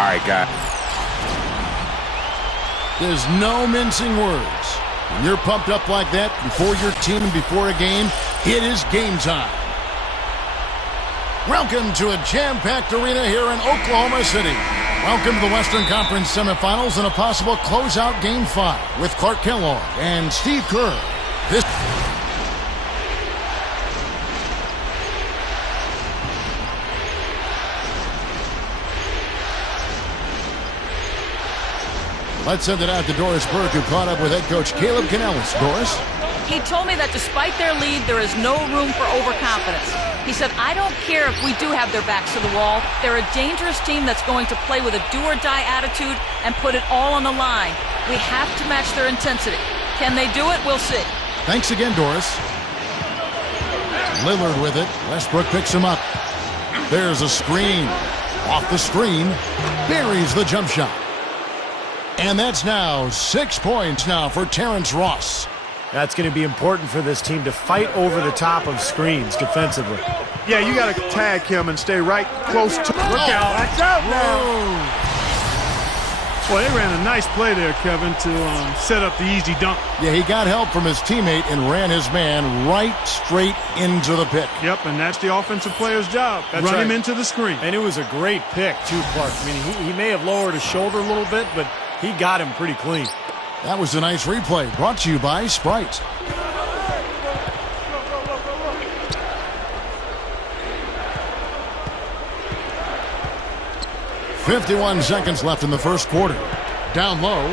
All right, guys. There's no mincing words. When you're pumped up like that before your team and before a game, it is game time. Welcome to a jam-packed arena here in Oklahoma City. Welcome to the Western Conference semifinals and a possible closeout Game 5 with Clark Kellogg and Steve Kerr. Let's send it out to Doris Burke, who caught up with head coach Caleb Canellis. Doris? He told me that despite their lead, there is no room for overconfidence. He said, I don't care if we do have their backs to the wall. They're a dangerous team that's going to play with a do-or-die attitude and put it all on the line. We have to match their intensity. Can they do it? We'll see. Thanks again, Doris. Lillard with it. Westbrook picks him up. There's a screen. Off the screen. Buries the jump shot. And that's now 6 points now for Terrence Ross. That's going to be important for this team to fight over the top of screens defensively. Yeah, you got to tag him and stay right close to... Look out. Watch out now. Well, they ran a nice play there, Kevin, to set up the easy dunk. Yeah, he got help from his teammate and ran his man right straight into the pick. Yep, and that's the offensive player's job. Run him into the screen. And it was a great pick, too, Clark. I mean, he may have lowered his shoulder a little bit, but he got him pretty clean. That was a nice replay, brought to you by Sprite. "51 seconds left in the first quarter. Down low.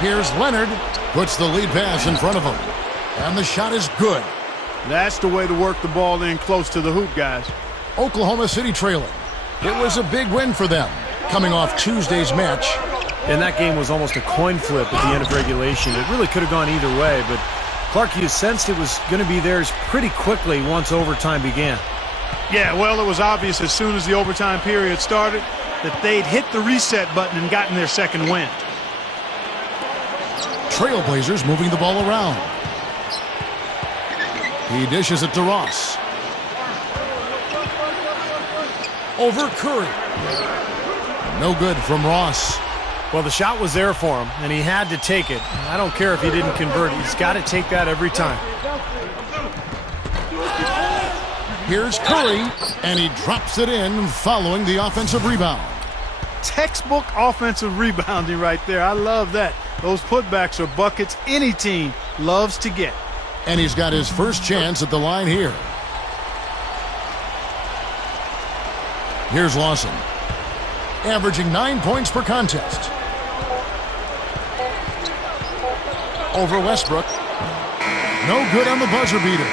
Here's Leonard. Puts the lead pass in front of him. And the shot is good. That's the way to work the ball in close to the hoop, guys. Oklahoma City trailing. It was a big win for them, coming off Tuesday's match. And that game was almost a coin flip at the end of regulation. It really could have gone either way, but Clark, you sensed it was going to be theirs pretty quickly once overtime began. Yeah, well, it was obvious as soon as the overtime period started that they'd hit the reset button and gotten their second win. Trailblazers moving the ball around. He dishes it to Ross. Over Curry. No good from Ross. Well, the shot was there for him, and he had to take it. I don't care if he didn't convert. He's got to take that every time. Here's Curry, and he drops it in following the offensive rebound. Textbook offensive rebounding right there. I love that. Those putbacks are buckets any team loves to get. And he's got his first chance at the line here. Here's Lawson, averaging 9 points per contest. Over Westbrook. No good on the buzzer beater.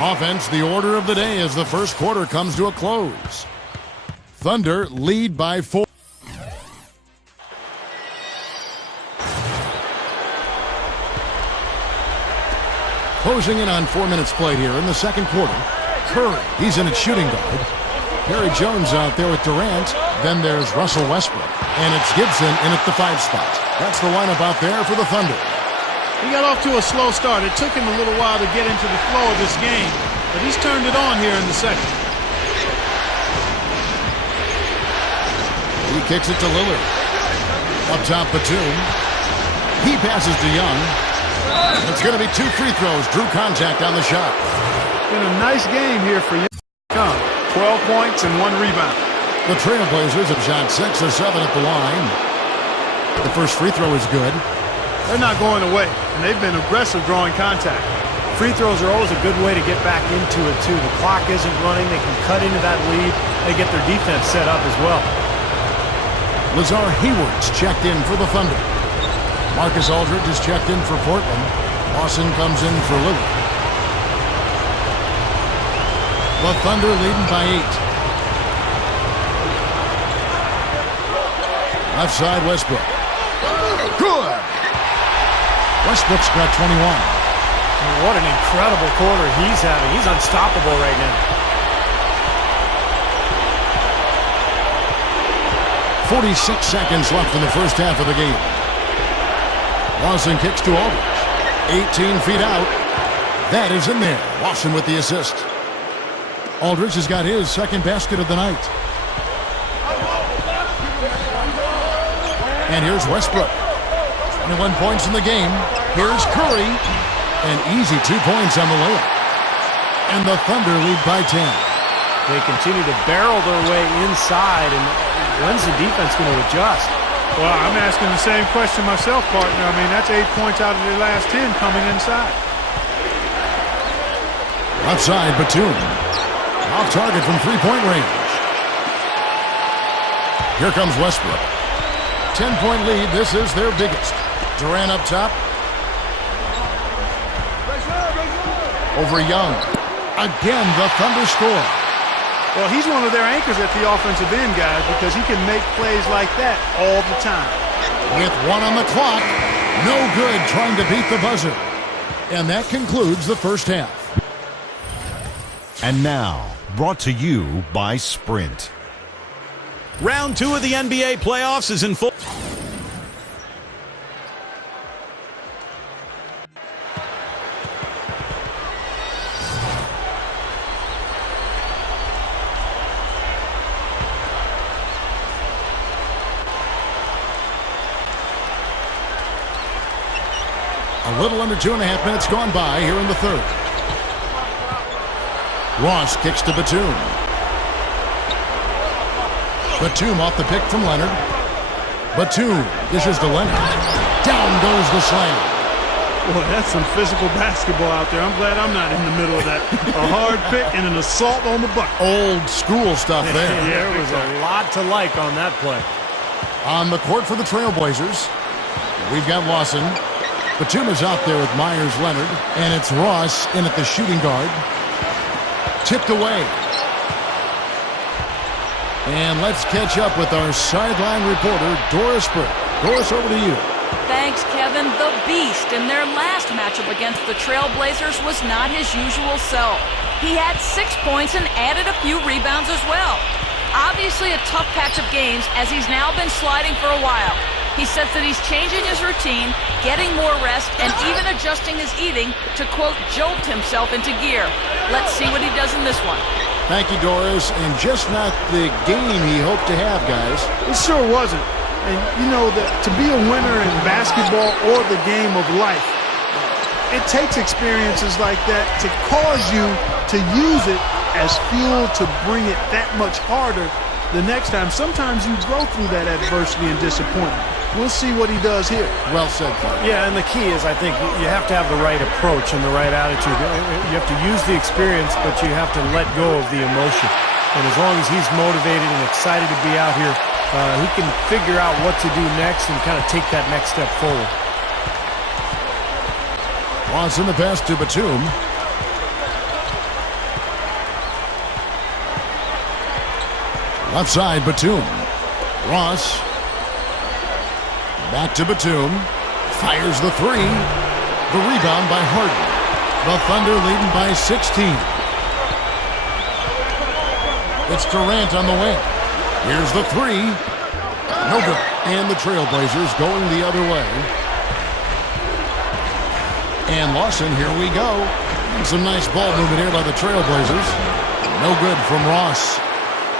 Offense, the order of the day as the first quarter comes to a close. Thunder lead by 4. Closing in on 4 minutes played here in the second quarter. Curry, he's in at shooting guard. Perry Jones out there with Durant. Then there's Russell Westbrook. And it's Gibson in at the 5 spot. That's the lineup out there for the Thunder. He got off to a slow start. It took him a little while to get into the flow of this game, but he's turned it on here in the second. He kicks it to Lillard. Up top, Batum. He passes to Young. It's going to be 2 free throws. Drew contact on the shot. Been a nice game here for you. 12 points and 1 rebound. The Trailblazers have shot 6 or 7 at the line. The first free throw is good. They're not going away, and they've been aggressive drawing contact. Free throws are always a good way to get back into it, too. The clock isn't running. They can cut into that lead. They get their defense set up as well. Lazar Hayward's checked in for the Thunder. Marcus Aldridge is checked in for Portland. Lawson comes in for Lillard. The Thunder leading by 8. Left side, Westbrook. Good! Westbrook's got 21. What an incredible quarter he's having. He's unstoppable right now. 46 seconds left in the first half of the game. Lawson kicks to Aldridge. 18 feet out. That is in there. Lawson with the assist. Aldridge has got his second basket of the night. And here's Westbrook. 21 points in the game. Here's Curry. An easy 2 points on the layup. And the Thunder lead by 10. They continue to barrel their way inside, and when's the defense going to adjust? Well, I'm asking the same question myself, partner. I mean, that's 8 points out of their last 10 coming inside. Outside, Batum. Off target from three-point range. Here comes Westbrook. 10-point lead. This is their biggest. Durant up top. Over Young. Again, the Thunder score. Well, he's one of their anchors at the offensive end, guys, because he can make plays like that all the time. With 1 on the clock, no good trying to beat the buzzer. And that concludes the first half. And now, brought to you by Sprint. Round 2 of the NBA playoffs is in full. A little under 2.5 minutes gone by here in the third. Ross kicks to Batum. Batum off the pick from Leonard. Batum dishes to Leonard. Down goes the slam. Boy, that's some physical basketball out there. I'm glad I'm not in the middle of that. A hard pick and an assault on the bucket. Old school stuff there. There was a lot to like on that play. On the court for the Trailblazers, we've got Lawson. Batum is out there with Myers Leonard, and it's Ross in at the shooting guard. Tipped away. And let's catch up with our sideline reporter, Doris Burke. Doris, over to you. Thanks, Kevin. The Beast in their last matchup against the Trailblazers was not his usual self. He had 6 points and added a few rebounds as well. Obviously a tough patch of games as he's now been sliding for a while. He says that he's changing his routine, getting more rest, and even adjusting his eating to, quote, jolt himself into gear. Let's see what he does in this one. Thank you, Doris. And just not the game he hoped to have, guys. It sure wasn't. And you know that to be a winner in basketball or the game of life, it takes experiences like that to cause you to use it as fuel to bring it that much harder the next time. Sometimes you grow through that adversity and disappointment. We'll see what he does here. Well said, Clark. Yeah, and the key is, I think, you have to have the right approach and the right attitude. You have to use the experience, but you have to let go of the emotion. And as long as he's motivated and excited to be out here, he can figure out what to do next and kind of take that next step forward. Ross in the pass to Batum. Left side, Batum. Ross. Back to Batum. Fires the three. The rebound by Harden. The Thunder leading by 16. It's Durant on the wing. Here's the three. No good. And the Trailblazers going the other way. And Lawson, here we go. Some nice ball movement here by the Trailblazers. No good from Ross.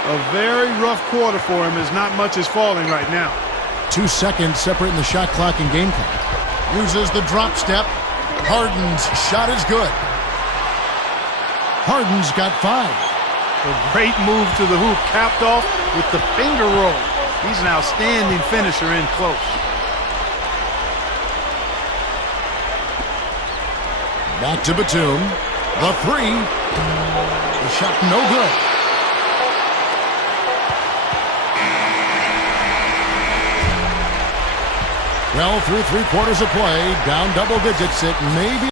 A very rough quarter for him as not much is falling right now. 2 seconds separating the shot clock and game count. Uses the drop step. Harden's shot is good. Harden's got 5. A great move to the hoop, capped off with the finger roll. He's an outstanding finisher in close. Back to Batum. The three. The shot no good. Well, through 3 quarters of play, down double digits, it may be